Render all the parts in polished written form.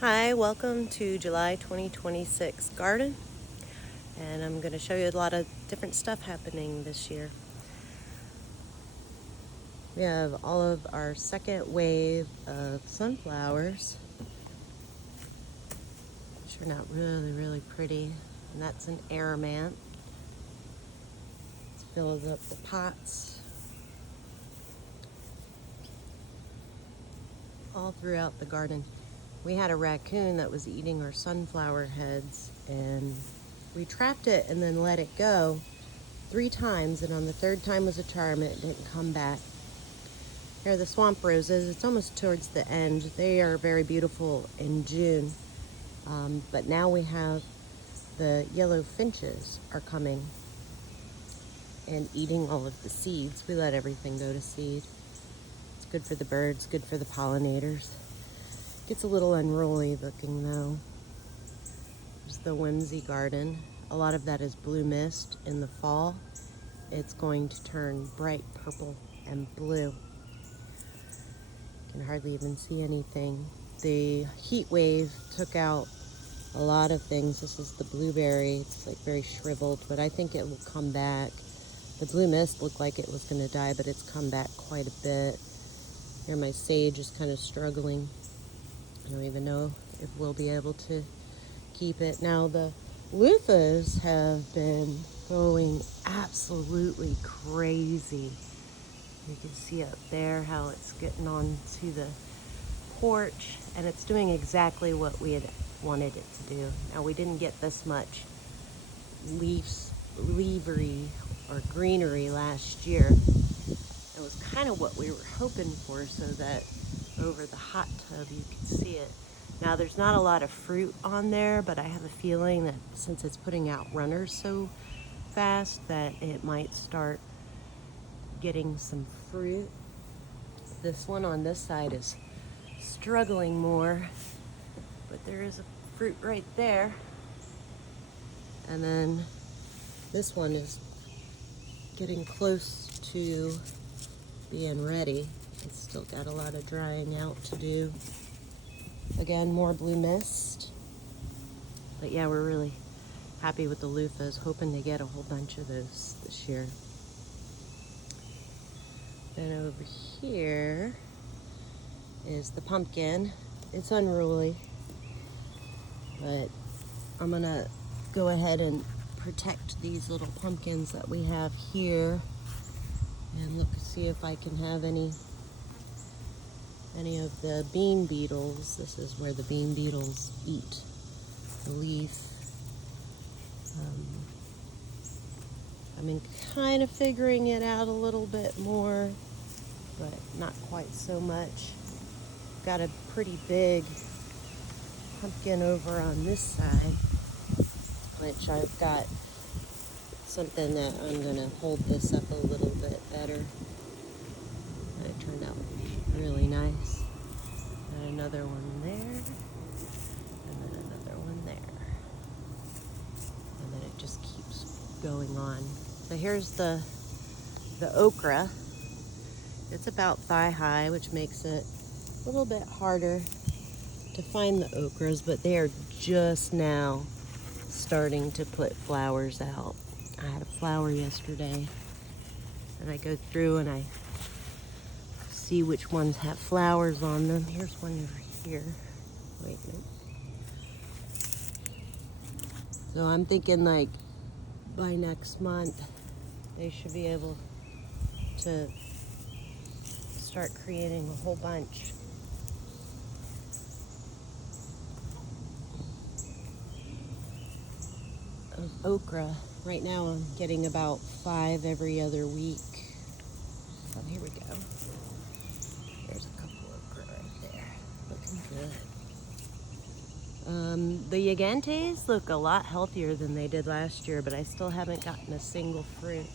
Hi, welcome to July 2026 garden, and I'm going to show you a lot of different stuff happening this year. We have all of our second wave of sunflowers, which are not really pretty, and that's an aromat. It fills up the pots all throughout the garden. We had a raccoon that was eating our sunflower heads, and we trapped it and then let it go 3 times, and on the 3rd time was a charm. It didn't come back. Here are the swamp roses. It's almost towards the end. They are very beautiful in June, but now we have the yellow finches are coming and eating all of the seeds. We let everything go to seed. It's good for the birds, good for the pollinators. Gets a little unruly looking though. There's the whimsy garden. A lot of that is blue mist. In the fall, it's going to turn bright purple and blue. Can hardly even see anything. The heat wave took out a lot of things. This is the blueberry. It's like very shriveled, but I think it will come back. The blue mist looked like it was going to die, but it's come back quite a bit. Here my sage is kind of struggling. I don't even know if we'll be able to keep it. Now the loofahs have been going absolutely crazy. You can see up there how it's getting onto the porch, and it's doing exactly what we had wanted it to do. Now we didn't get this much leavery or greenery last year. It was kind of what we were hoping for, so that over the hot tub you could see it. Now there's not a lot of fruit on there, but I have a feeling that since it's putting out runners so fast that it might start getting some fruit. This one on this side is struggling more, but there is a fruit right there. And then this one is getting close to being ready. It's still got a lot of drying out to do. Again, more blue mist. But yeah, we're really happy with the loofahs, hoping to get a whole bunch of those this year. Then over here is the pumpkin. It's unruly, but I'm gonna go ahead and protect these little pumpkins that we have here and look to see if I can have any of the bean beetles. This is where the bean beetles eat the leaf. I've been kind of figuring it out a little bit more, but not quite so much. Got a pretty big pumpkin over on this side, which I've got something that I'm gonna hold this up a little bit better. And it turned out really nice. And another one there, and then another one there. And then it just keeps going on. So here's the okra. It's about thigh high, which makes it a little bit harder to find the okras, but they are just now starting to put flowers out. I had a flower yesterday, and I go through and I see which ones have flowers on them. Here's one over here. Wait a minute. So I'm thinking like by next month they should be able to start creating a whole bunch. Of okra. Right now I'm getting about 5 every other week. Oh, here we go. There's a couple okra right there. Looking good. The gigantes look a lot healthier than they did last year, but I still haven't gotten a single fruit.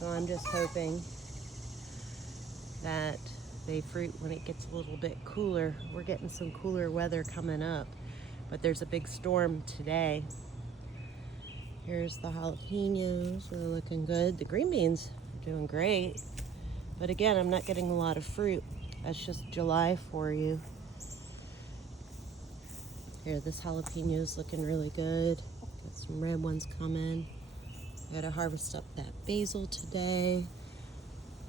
So I'm just hoping that they fruit when it gets a little bit cooler. We're getting some cooler weather coming up, but there's a big storm today. Here's the jalapenos. They're looking good. The green beans are doing great. But again, I'm not getting a lot of fruit. That's just July for you. Here, this jalapeno is looking really good. Got some red ones coming. Gotta harvest up that basil today.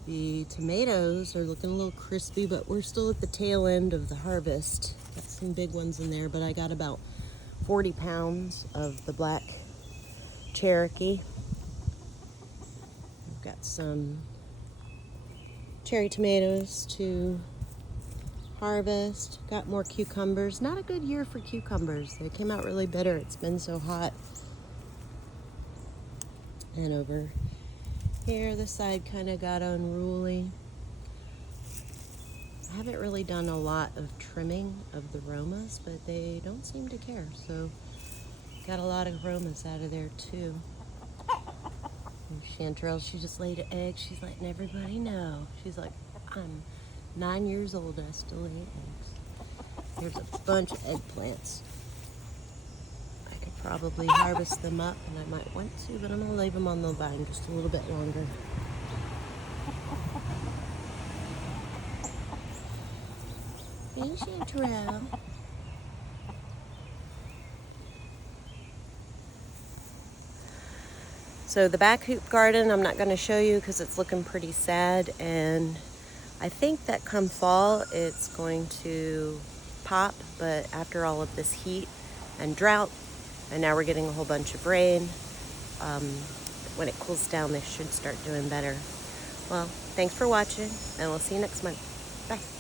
The tomatoes are looking a little crispy, but we're still at the tail end of the harvest. Got some big ones in there, but I got about 40 pounds of the black Cherokee. I've got some cherry tomatoes to harvest. Got more cucumbers. Not a good year for cucumbers. They came out really bitter. It's been so hot. And over here, the side kind of got unruly. I haven't really done a lot of trimming of the Romas, but they don't seem to care. So got a lot of Romas out of there too. And Chanterelle, she just laid an egg. She's letting everybody know. She's like, I'm 9 years old and I still lay eggs. There's a bunch of eggplants. I could probably harvest them up, and I might want to, but I'm going to leave them on the vine just a little bit longer. Hey, Chanterelle. So the back hoop garden, I'm not going to show you because it's looking pretty sad, and I think that come fall it's going to pop, but after all of this heat and drought, and now we're getting a whole bunch of rain, when it cools down they should start doing better. Well, thanks for watching, and we'll see you next month. Bye.